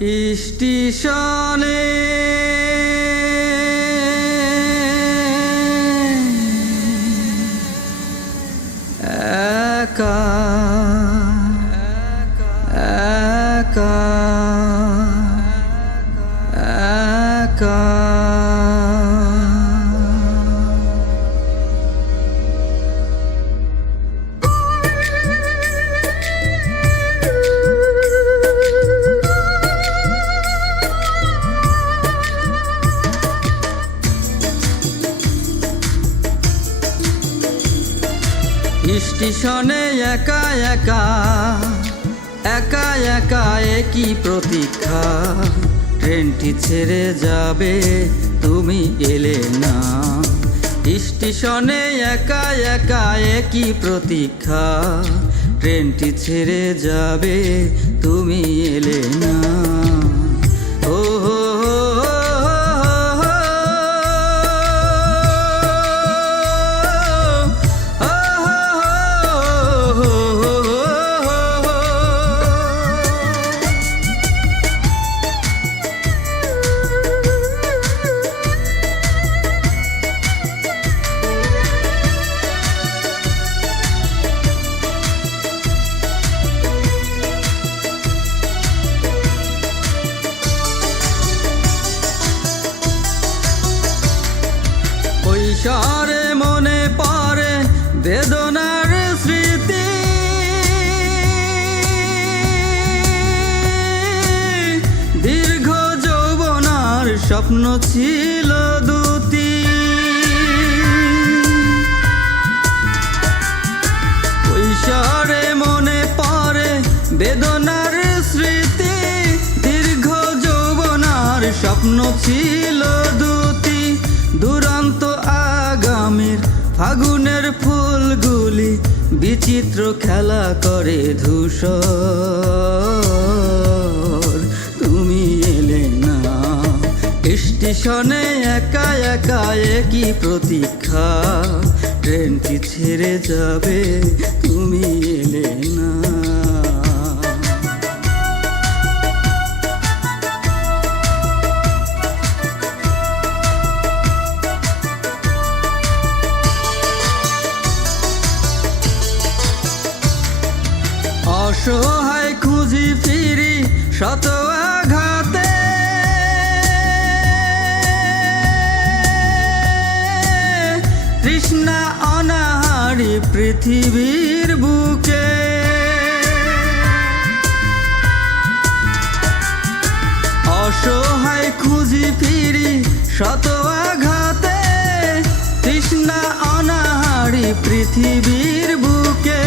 স্টেশনে। একা একা একা। স্টেশনে একা একা একা একা একই প্রতীক্ষা। ট্রেনটি ছেড়ে যাবে, তুমি এলে না। স্টেশনে একা একা একই প্রতীক্ষা। ট্রেনটি ছেড়ে যাবে, তুমি স্বপ্ন ছিল দুটি। শহরে মনে পড়ে বেদনার স্মৃতি, দীর্ঘ যৌবনার স্বপ্ন ছিল দুটি। দুরন্ত আগামীর ফাগুনের ফুলগুলি বিচিত্র খেলা করে ধূসর। স্টেশনে একা একা একই প্রতীক্ষা। ট্রেনটি ছেড়ে যাবে? তুমি এলে না। অসহায় খুঁজি ফিরি, শত তৃষ্ণা অনাহারি পৃথিবীর বুকে। অসহায় খুঁজি ফিরি শত আঘাতে। তৃষ্ণা অনাহারি পৃথিবীর বুকে।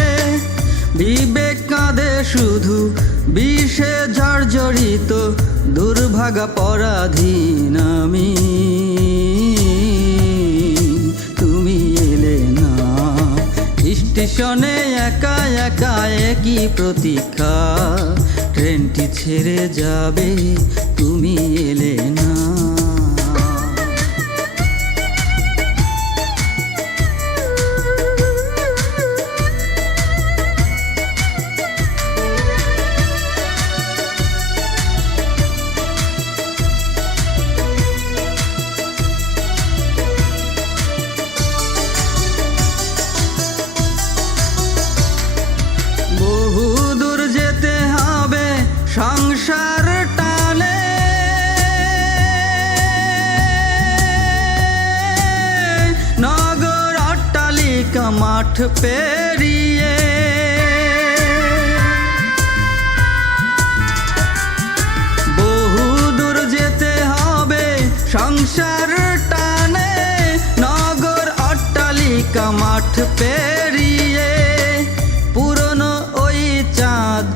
বিবেক কাঁদে শুধু বিষে জর্জরিত দুর্ভাগা পরাধীন আমি। স্টেশনে একা একা একই প্রতীক্ষা। ট্রেনটি ছেড়ে যাবে তুমি এলে মাঠ পেরিয়ে। বহু দূর যেতে হবে সংসার টানে, নগর অট্টালিকা মাঠ পেরিয়ে। পুরনো ওই চাঁদ,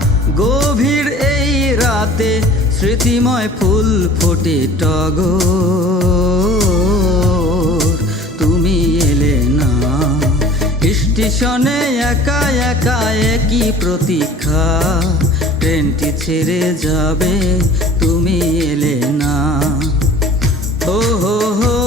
গভীর এই রাতে স্মৃতিময় ফুল ফোটে টগর। স্টেশনে একা একা একই প্রতীক্ষা। ট্রেনটি ছেড়ে যাবে তুমি এলে না। ও হো হো।